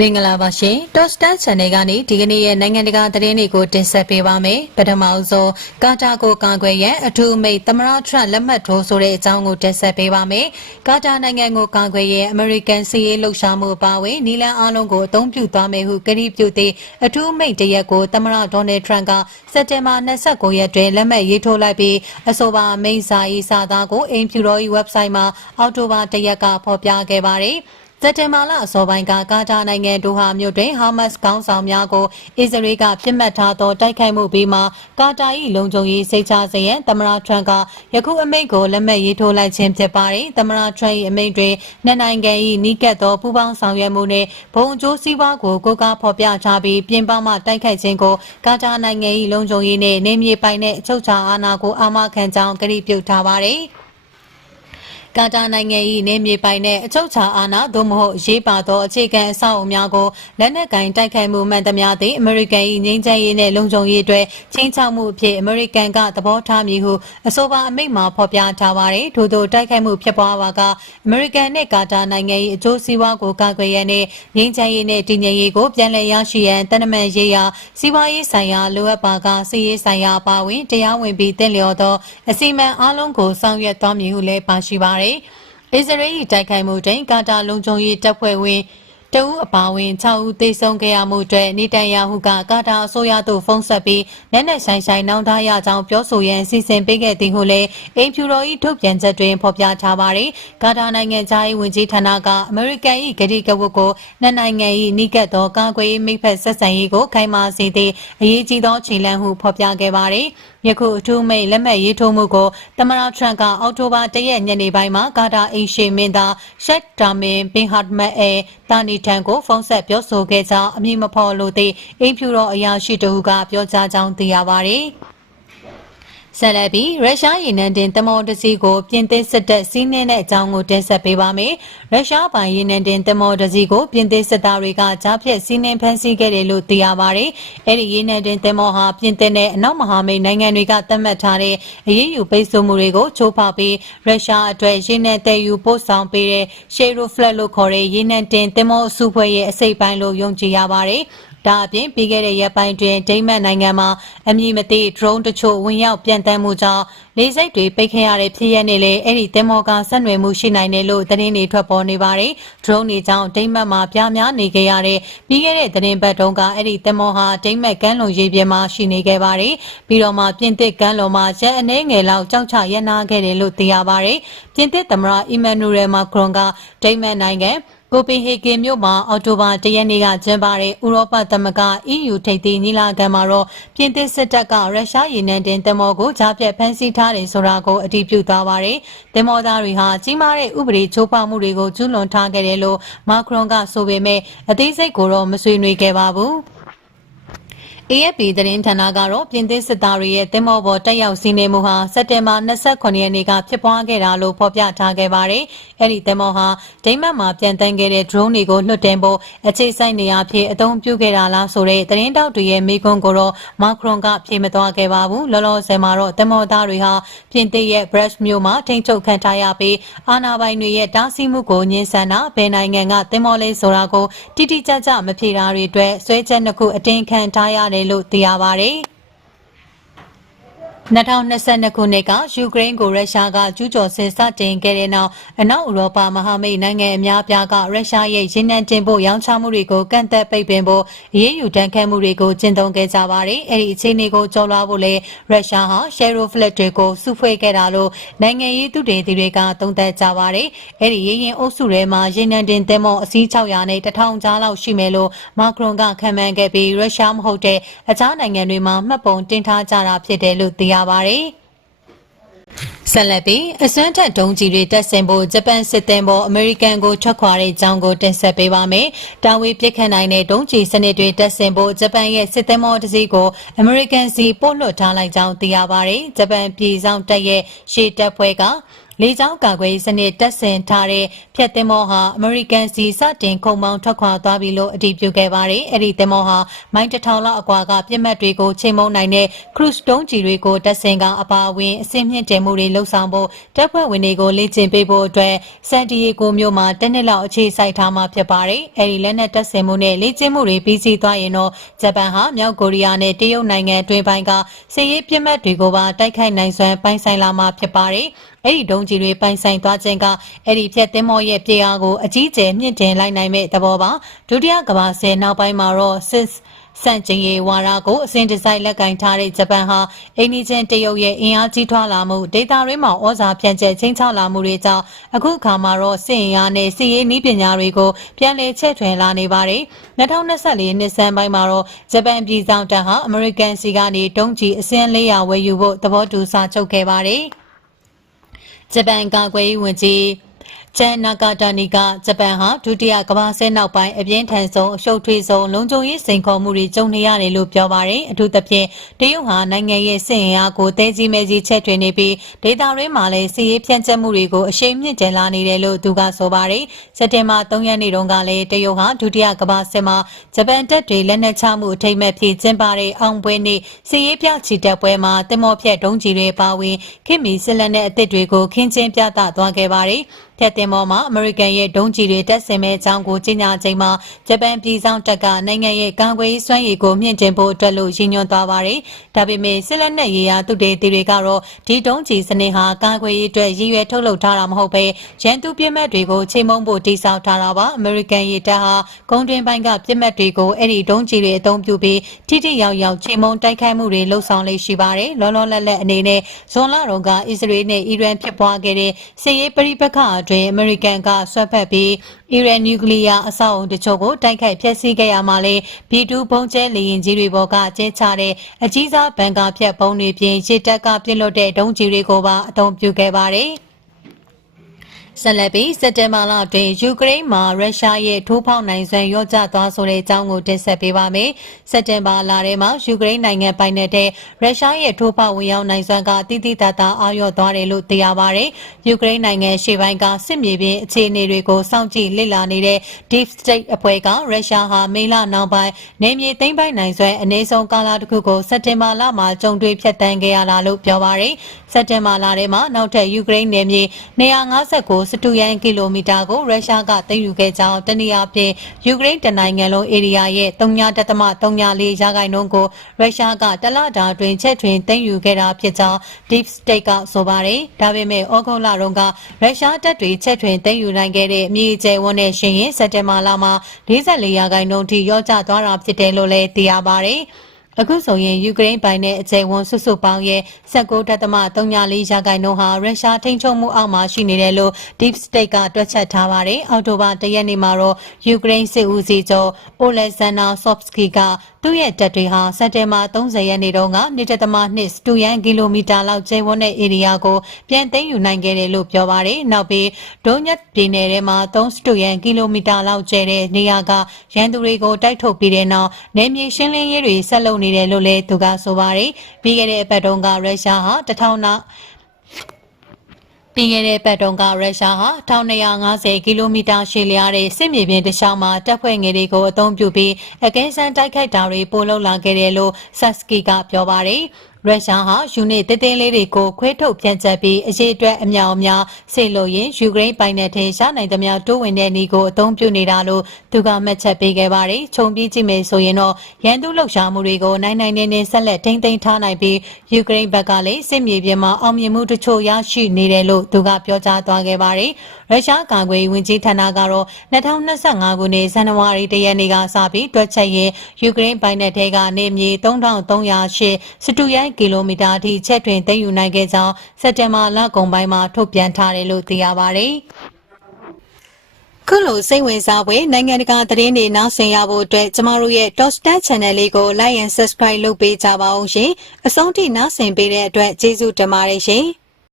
မင်္ဂလာပါရှင် Top Star Channel ကနေဒီကနေ့ရဲ့နိုင်ငံတကာသတင်းတွေကိုတင်ဆက်ပေးပါမယ်ပထမဆုံးကာတာကိုကာကွယ်ရန်အထူးအမိတ်သမရထရန့်လက်မှတ်ထိုးဆိုတဲ့အကြောင်းကိုတင်ဆက်ပေးပါမယ်ကာတာနိုင်ငံကိုကာကွယ်ရန် American စီးရေးလှုပ်ရှားမှုအပါအဝင်နီလန်အားလုံးကိုအသုံးပြုသွားမယ်ဟုကတိပြုသည့်အထူးအမိတ်တရက်ကိုသမရဒေါ်နယ်ထရန့်ကစက်တင်ဘာ29ရက်တွင်လက်မှတ်ရေးထိုးလိုက်ပြီးအဆိုပါအမိန့်စာရေးစာသားကိုအိမ်ဖြူတော်၏ website မှာအောက်တိုဘာ1ရက်ကဖော်ပြခဲ့ပါတယ်စ က်တင်ဘာလအစောပိုင်းကကာတာနိုင်ငံဒိုဟာမြို့တွင်ဟာမတ်စ်ခေါင်းဆောင်များကိုအစ္စရေးကပြစ်မှတ်ထားသောတိုက်ခိုက်မှုပြီးမှကာတာ၏လုံခြုံရေးစိတ်ချစေရန်သမ္မတထရန့်ကယခုအမိန့်ကိုလက်မှတ်ရေးထိုးလိုက်ခြင်းဖြစ်ပါတယ်။သမ္မတထရန့်၏အမိန့်တွင်နှစ်နိုင်ငံ၏နီးကပ်သောပူးပေါင်းဆောင်ရွက်မှုနှင့်ဘုံအကျိုးစီးပွားကိုကိုးကားဖော်ပြထားပြီးပြင်ပမှတိုက်ခိုက်ခြင်းကိုကာတာနိုင်ငံ၏လုံခြုံရေးနှင့်နေမြေပိုင်နှင့်အချုပ်အခြာအာဏာကိုအာမခံကြောင်းကတိပြုထားပါတယ်။ ကာတာနိုင်ငံ၏နေမြေပိုင်နဲ့အချုပ်အခြာအာဏာသို့မဟုတ်ရေးပါသောအခြေခံအဆောက်အအုံများကိုလက်နက်ကင်တိုက်ခိုက်မှုမှန်သမျှသည်အမေရိကန်၏ငြိမ်းချမ်းရေးနှင့်လုံခြုံရေးအတွက်ချင်းချောက်မှုအဖြစ်အမေရိကန်ကသဘောထားမည်ဟုအဆိုပါအမိန့်မှာဖော်ပြထားပါသည်ထို့သောတိုက်ခိုက်မှုဖြစ်ပွားပါကအမေရိကန်နှင့်ကာတာနိုင်ငံ၏အကျိုးစီးပွားကိုကာကွယ်ရန်နှင့်ငြိမ်းချမ်းရေးနှင့်တည်ငြိမ်ရေးကိုပြန်လည်ရရှိရန်တန်တမန်ရေးရာစီးပွားရေးဆိုင်ရာလိုအပ်ပါကစီးရေးဆိုင်ရာအပါအဝင်တရားဝင်ပြီးတင့်လျော်သောအစီအမံအလုံးကိုဆောင်ရွက်သွားမည်ဟုလည်းပါရှိပါသည်အစ္စရေး၏တိုက်ခိုက်မှုတွင်ကာတာလုံခြုံရေးတပ်ဖွဲ့ဝင် တဦးအပါအဝင်6ဦးသေဆုံးခဲ့ရမှုအတွက်နေတန်ယာဟုကကာတာအစိုးရသို့ဖုန်းဆက်ပြီးလက်နက်ဆိုင်ဆိုင်နှောင်းထားရကြောင်းပြောဆိုရန်စီစဉ်ပေးခဲ့သည်ဟုလည်းအိမ်ဖြူတော်၏ထုတ်ပြန်ချက်တွင်ဖော်ပြထားပါသည်ကာတာနိုင်ငံသား၏ဝန်ကြီးဌာနကအမေရိကန်၏ဂတိကဝတ်ကိုနှစ်နိုင်ငံ၏နှိကက်သောကာကွယ်ရေးမိဖက်ဆက်ဆံရေးကိုခိုင်မာစေသည့်အရေးကြီးသောခြေလှမ်းဟုဖော်ပြခဲ့ပါသည်ယခုအထူးမိတ်လက်မှတ်ရေးထိုးမှုကိုသမ္မတထရန့်ကအောက်တိုဘာ၁ရက်ညနေပိုင်းမှာကာတာအိမ်ရှိမင်းသားရှက်တာမင်ဘင်ဟတ်မတ်အဲတာနီထန်ကိုဖုန်းဆက်ပြောဆိုခဲ့ကြောင်းအမည်မဖော်လို့သည့်အိမ်ဖြူတော်အရာရှိတဦးကပြောကြားကြောင်းသိရပါတယ်။ ဆက်လက်ပြီးရုရှားရေနံတင်တမောတစီကိုပြင်သစ်စစ်တပ်စီးနှင်းတဲ့အကြောင်းကိုတင်ဆက်ပေးပါမယ်။ရုရှားပိုင်ရေနံတင်တမောတစီကိုပြင်သစ်စစ်သားတွေကကြားဖြတ်စီးနှင်းဖမ်းဆီးခဲ့တယ်လို့သိရပါတယ်။အဲ့ဒီရေနံတင်တမောဟာပြင်သစ်နဲ့အနောက်မဟာမိတ်နိုင်ငံတွေကသတ်မှတ်ထားတဲ့အရေးယူပိတ်ဆို့မှုတွေကိုချိုးဖောက်ပြီးရုရှားအတွက်ရေနံတည်ယူပို့ဆောင်ပေးတဲ့ Sheroflat လို့ခေါ်တဲ့ရေနံတင်တမောအစုဖွဲ့ရဲ့အစိပ်ပိုင်းလို့ယုံကြည်ရပါတယ်။ ဒါအပြင်ပြီးခဲ့တဲ့ရက်ပိုင်းတွင်ဒိမတ်နိုင်ငံမှာအမည်မသိ drone တချို့ဝင်ရောက်ပြန်တမ်းမှုကြောင့်လေဆိပ်တွေပိတ်ခဲ့ရတဲ့ဖြစ်ရပ်နဲ့လည်းအဲ့ဒီတင်မော်ကဆက်နွယ်မှုရှိနိုင်တယ်လို့သတင်းတွေထွက်ပေါ်နေပါတယ်။ drone တွေကြောင့်ဒိမတ်မှာပြားများနေခဲ့ရတဲ့ပြီးခဲ့တဲ့သတင်းပတ်တုန်းကအဲ့ဒီတင်မော်ဟာဒိမတ်ကမ်းလွန်ရေပြင်မှာရှိနေခဲ့ပါတယ်။ပြီးတော့မှပြင်သစ်ကမ်းလွန်မှာရက်အနည်းငယ်လောက်ကြောက်ချရနာခဲ့တယ်လို့သိရပါတယ်။ပြင်သစ်သမ္မတအီမန်နူရယ်မာခရွန်ကဒိမတ်နိုင်ငံ ကိုပင်ဟေဂင်မြို့မှာအော်တိုဘာ၁ရက်နေ့ကကျင်းပတဲ့ဥရောပသမဂ္ဂ EU ထိပ်သီးညီလာခံမှာတော့ပြင်သစ်စစ်တပ်ကရုရှားရေနံတင်သင်္ဘောကိုကြားပြတ်ဖမ်းဆီးထားတယ်ဆိုတာကိုအတည်ပြုသွားပါတယ်။သင်္ဘောသားတွေဟာကြီးမားတဲ့ဥပဒေချိုးဖောက်မှုတွေကိုကျူးလွန်ထားခဲ့တယ်လို့မာခရွန်ကဆိုပေမဲ့အသေးစိတ်ကိုတော့မဆွေးနွေးခဲ့ပါဘူး။ AFP သတင်းဌာနကတော့ပြင်သစ်စစ်သားတွေရဲ့တင်မောပေါ်တက်ရောက်စီးနေမှုဟာစက်တင်ဘာ29ရက်နေ့ကဖြစ်ပွားခဲ့တာလို့ဖော်ပြထားခဲ့ပါတယ်။အဲ့ဒီတင်မောဟာဒိမတ်မှာပြန်တန်းခဲ့တဲ့ drone တွေကိုလွှတ်တင်ဖို့အခြေစိုက်နေရာဖြစ်အသုံးပြုခဲ့တာလားဆိုတဲ့သတင်းတောက်တွေရဲ့မိကွန်းကိုတော့မာခရွန်ကဖြေမသွားခဲ့ပါဘူး။လောလောဆယ်မှာတော့တင်မောသားတွေဟာပြင်သစ်ရဲ့ Brest မြို့မှာထိန်းချုပ်ခံထားရပြီးအာဏာပိုင်တွေရဲ့တားဆီးမှုကိုညှင်းဆန်တာဘယ်နိုင်ငံကတင်မောလေးဆိုတာကိုတိတိကျကျမဖြေတာတွေအတွက်ဆွဲချက်နှစ်ခုအတင်းခံထားရတယ်လို့သိရပါတယ်။ 2022ခုနှစ်ကယူကရိန်းကိုရုရှားကကျူးကျော်စစ်စတင်ခဲ့တဲ့နောက်အနောက်ဥရောပမဟာမိတ်နိုင်ငံအများအပြားကရုရှားရဲ့ရင်းနှံတင်ပို့ရောင်းချမှုတွေကိုကန့်သက်ပိတ်ပင်ဖို့အရေးယူတန်းခတ်မှုတွေကိုကျင့်သုံးခဲ့ကြပါတယ်။အဲဒီအခြေအနေကိုကျော်လွှားဖို့လေရုရှားဟာ Sheroflat တွေကိုစုဖွဲ့ခဲ့တာလို့နိုင်ငံရေးသူတေသီတွေကသုံးသပ်ကြပါတယ်။အဲဒီရရင်အုပ်စုထဲမှာရင်းနှံတင်သင်္ဘောအစီး600နဲ့1000ကြားလောက်ရှိမယ်လို့မာခရွန်ကခန့်မှန်းခဲ့ပြီးရုရှားမဟုတ်တဲ့အခြားနိုင်ငံတွေမှာမှတ်ပုံတင်ထားကြတာဖြစ်တယ်လို့သိရပါတယ်။ဆက်လက်ပြီးအစွမ်းထက်ဒုံးကြီးတွေတက်ဆင်ဖို့ဂျပန်စစ်သင်္ဘောအမေရိကန်ကိုထွက်ခွာတဲ့အကြောင်းကိုတင်ဆက်ပေးပါမယ်။တာဝေးပစ်ခတ်နိုင်တဲ့ဒုံးကြီးစနစ်တွေတက်ဆင်ဖို့ဂျပန်ရဲ့စစ်သင်္ဘောတစ်စီးကိုအမေရိကန်စီပို့လွှတ်ထားလိုက်ကြောင်းသိရပါတယ်။ဂျပန်ပြည်ဆောင်တပ်ရဲ့ရှေ့တပ်ဖွဲ့က လေကြောင်းကာကွယ်ရေးစနစ်တပ်ဆင်ထားတဲ့ဖျက်သင်္ဘောဟာအမေရိကန်စီစတင်ခုံမောင်းထွက်ခွာသွားပြီလို့အတည်ပြုခဲ့ပါတယ်။အဲ့ဒီသင်္ဘောဟာမိုင်းတစ်ထောင်လောက်အကွာကပြစ်မှတ်တွေကိုချိန်မုံနိုင်တဲ့ cruise တုံးကြီးတွေကိုတပ်ဆင်ကအပါအဝင်အစင်းမြင့်တင်မှုတွေလှုပ်ဆောင်ဖို့တပ်ဖွဲ့ဝင်တွေကိုလေ့ကျင့်ပေးဖို့အတွက်စန်တီယေဂိုမြို့မှာတစ်နှစ်လောက်အခြေစိုက်ထားမှာဖြစ်ပါတယ်။အဲ့ဒီလက်နက်တပ်ဆင်မှုနဲ့လေ့ကျင့်မှုတွေပြီးစီးသွားရင်တော့ဂျပန်ဟာမြောက်ကိုရီးယားနဲ့တရုတ်နိုင်ငံတွင်ပိုင်းကစစ်ရေးပြစ်မှတ်တွေကိုပါတိုက်ခိုက်နိုင်စွမ်းပိုင်ဆိုင်လာမှာဖြစ်ပါတယ်။ အဲ့ဒီဒုံးကြီးတွေပိုင်ဆိုင်သွားခြင်းကအဲ့ဒီဖြက်သင်းမောရဲ့ပြေအားကိုအကြီးကျယ်မြင့်တင်လိုက်နိုင်မဲ့သဘောပါဒုတိယကမ္ဘာစစ်နောက်ပိုင်းမှာတော့စစ်စန့်ကျင်ရေးဝါဒကိုအစဉ်တစိုက်လက်ကင်ထားတဲ့ဂျပန်ဟာအိန္ဒိချင်းတရုတ်ရဲ့အင်အားကြီးထွားလာမှုဒေတာရင်းမှာဩဇာပြန့်ကျဲချင်းချောက်လာမှုတွေကြောင့်အခုအခါမှာတော့စစ်အင်အားနဲ့စစ်ရေးနည်းပညာတွေကိုပြန်လည်ချဲ့ထွင်လာနေပါတယ်2024နှစ်ဆန်းပိုင်းမှာတော့ဂျပန်ပြည်ဆောင်တပ်ဟာအမေရိကန်စီကနေတုံးကြီးအစင်း400ဝယ်ယူဖို့သဘောတူစာချုပ်ခဲ့ပါတယ် ဂျပန်ကာကွယ်ရေးဝန်ကြီး ကျန်နာကာတာနီကဂျပန်ဟာဒုတိယကမ္ဘာစစ်နောက်ပိုင်းအပြင်းထန်ဆုံးအရှုပ်ထွေးဆုံးလုံခြုံရေးစိန်ခေါ်မှုတွေကြုံနေရတယ်လို့ပြောပါတယ်အထူးသဖြင့်တရုတ်ဟာနိုင်ငံရဲ့စစ်အင်အားကိုတဲကြီးမဲကြီးချက်ထွင်နေပြီးဒေတာရင်းမှာလည်းစီးရေးဖြန့်ကျက်မှုတွေကိုအရှိန်မြင့်တင်လာနေတယ်လို့သူကဆိုပါတယ်စက်တင်ဘာ3ရက်နေ့တုန်းကလည်းတရုတ်ဟာဒုတိယကမ္ဘာစစ်မှာဂျပန်တပ်တွေလက်နက်ချမှုအထိမ်းအမှတ်ဖြစ်ကျင်းပတဲ့အောင်ပွဲနေ့စီးရေးပြချီတက်ပွဲမှာတင်မောဖြတ်ဒုံးကြီးတွေပါဝင်ခင်မီစစ်လက်နက်အသစ်တွေကိုခင်းကျင်းပြသသွားခဲ့ပါတယ်ဖြတ်တင်ပေါ်မှာအမေရိကန်ရဲ့ဒုံးကျည်တွေတက်ဆင်မဲ့အကြောင်းကိုကြေညာချိန်မှာဂျပန်ပြည်ဆောင်တပ်ကနိုင်ငံရဲ့ကာကွယ်ရေးစွမ်းရည်ကိုမြင့်တင်ဖို့အတွက်လို့ရည်ညွှန်းသွားပါတယ်။ဒါပေမဲ့စစ်လက်နက်ရေးရာသူတေသီတွေကတော့ဒီဒုံးကျည်စနစ်ဟာကာကွယ်ရေးအတွက်ရည်ရွယ်ထုတ်လုပ်ထားတာမဟုတ်ဘဲရန်သူပြစ်မှတ်တွေကိုချိန်မုံဖို့တိစောက်ထားတာပါ။အမေရိကန်ရေးတပ်ဟာဂုံတွင်ပိုင်းကပြစ်မှတ်တွေကိုအဲ့ဒီဒုံးကျည်တွေအသုံးပြုပြီးထိထိရောက်ရောက်ချိန်မုံတိုက်ခိုက်မှုတွေလှုပ်ဆောင်လေးရှိပါတယ်။လောလောလတ်လတ်အနေနဲ့ဇွန်လတုန်းကအစ္စရေးနဲ့အီရန်ဖြစ်ပွားခဲ့တဲ့စစ်ရေးပဋိပက္ခအတွင်းအမေရိကန်ကဆွတ်ဖက်ပြီးအီရန်နျူကလ িয়ার အဆောက်အုံတချို့ကိုတိုက်ခိုက်ဖျက်ဆီးခဲ့ရမှာလေ B2 ဘုံကျဲလေရင်ကြီးတွေပေါ်ကကျဲချတဲ့အကြီးစားဘန်ကာဖြတ်ဘုံတွေပြင်ရှစ်တက်ကပြစ်လွတ်တဲ့ဒုံးကြီးတွေကိုပါအသုံးပြုခဲ့ပါတယ်။ ဆက်လက်ပြီးစက်တင်ဘာလအတွင်းယူကရိန်းမှာရုရှားရဲ့ထိုးဖောက်နိုင်စွမ်းရော့ကျသွားဆိုတဲ့အကြောင်းကိုတင်ဆက်ပေးပါမယ်။စက်တင်ဘာလထဲမှာယူကရိန်းနိုင်ငံပိုင်တဲ့ရုရှားရဲ့ထိုးဖောက်ဝင်ရောက်နိုင်စွမ်းကတိတိတတ်တာအားရော့သွားတယ်လို့သိရပါတယ်။ယူကရိန်းနိုင်ငံရှေ့ပိုင်းကစစ်မြေပြင်အခြေအနေတွေကိုစောင့်ကြည့်လေ့လာနေတဲ့ Deep State အဖွဲ့ကရုရှားဟာမေလနောက်ပိုင်းနေမြေသိမ်းပိုက်နိုင်စွမ်းအနည်းဆုံးကာလတစ်ခုကိုစက်တင်ဘာလမှာကြုံတွေ့ဖြတ်တန်းခဲ့ရတာလို့ပြောပါတယ်။စက်တင်ဘာလထဲမှာနောက်ထပ်ယူကရိန်းနယ်မြေ259စတူယန်ကီလိုမီတာကိုရုရှားကသိမ်းယူခဲ့ကြောင်းတနည်းအားဖြင့်ယူကရိန်းတနိုင်ငံလုံးဧရိယာရဲ့3.34ရာခိုင်နှုန်းကိုရုရှားကတလတာတွင်ချက်တွင်သိမ်းယူခဲ့တာဖြစ်ကြောင်း Deep State ကဆိုပါတယ်။ဒါပေမဲ့ဩဂုတ်လတုန်းကရုရှားတပ်တွေချက်တွင်သိမ်းယူနိုင်ခဲ့တဲ့မြေကျဲဝန်းနဲ့ရှင်ရင်စက်တင်ဘာလမှာ44ရာခိုင်နှုန်းထိရော့ကျသွားတာဖြစ်တယ်လို့လည်းသိရပါတယ်။ အခုဆိုရင်ယူကရိန်းပိုင်တဲ့အကျယ်ဝန်းဆွဆွပေါင်းရဲ့19.34ရာခိုင်နှုန်းဟာရုရှားထိန်းချုပ်မှုအောက်မှာရှိနေတယ်လို့ Deep State ကတွက်ချက်ထားပါတယ်။အောက်တိုဘာ၁ရက်နေ့မှာတော့ယူကရိန်းစစ်ဦးစီးချုပ် Oleksandr Sopsky ကသူ့ရဲ့တပ်တွေဟာစက်တင်ဘာ30ရက်နေ့တုန်းက1.2စတူယန်ကီလိုမီတာလောက်ကျယ်ဝန်းတဲ့ဧရိယာကိုပြန်သိမ်းယူနိုင်ခဲ့တယ်လို့ပြောပါတယ်။နောက်ပြီးဒုံညက်ပြည်နယ်ထဲမှာ3စတူယန်ကီလိုမီတာလောက်ကျယ်တဲ့နေရာကရန်သူတွေကိုတိုက်ထုတ်ပြီးတဲ့နောက်နယ်မြေရှင်းလင်းရေးတွေဆက်လုပ်နေတယ်လို့လည်းသူကဆိုပါတယ်။ပြီးခဲ့တဲ့အပတ်တုန်းကရုရှားဟာတထောင်နာပြီးခဲ့တဲ့ပတ်တုန်းကရုရှားဟာ1250ကီလိုမီတာရှည်လျားတဲ့စစ်မြေပြင်တစ်လျှောက်မှာတပ်ဖွဲ့ငယ်တွေကိုအသုံးပြုပြီးအကဲစမ်းတိုက်ခိုက်တာတွေပိုလုပ်လာခဲ့တယ်လို့ဆက်စကီကပြောပါတယ်။ ရုရှားဟာယူနစ်တင်းတင်းလေးတွေကိုခွဲထုတ်ပြန်ချက်ပြီးအရေးအတွက်အမြောင်အများဆေလို့ရင်ယူကရိန်းပိုင်နယ်ထဲရနိုင်သမျှတိုးဝင်တဲ့နေကိုအသုံးပြုနေတာလို့သူကမှတ်ချက်ပေးခဲ့ပါတယ်။ခြုံပြီးကြည့်မယ်ဆိုရင်တော့ရန်သူလှုပ်ရှားမှုတွေကိုနိုင်နိုင်နေနေဆက်လက်ထိန်းသိမ်းထားနိုင်ပြီးယူကရိန်းဘက်ကလည်းစစ်မြေပြင်မှာအောင်မြင်မှုတချို့ရရှိနေတယ်လို့သူကပြောကြားသွားခဲ့ပါတယ်။ရုရှားကာကွယ်ရေးဝန်ကြီးဌာနကတော့2025ခုနှစ်ဇန်နဝါရီလရက်နေ့ကစပြီးတွက်ချက်ရင်ယူကရိန်းပိုင်နယ်ထဲကနေမြေ3308စတူရိုက်ကီလိုမီတာအထိချက်တွင်သိမ်းယူနိုင်ခဲ့ကြောင်းစက်တင်ဘာလကုန်ပိုင်းမှာထုတ်ပြန်ထားတယ်လို့သိရပါတယ်။ခုလိုစိတ်ဝင်စားဖွယ်နိုင်ငံတကာသတင်းတွေနားဆင်ရဖို့အတွက်ကျမတို့ရဲ့ Top Star Channel လေးကို Like and Subscribe လုပ်ပေးကြပါဦးရှင်။အဆုံးထိနားဆင်ပေးတဲ့အတွက်ကျေးဇူးတင်ပါတယ်ရှင်။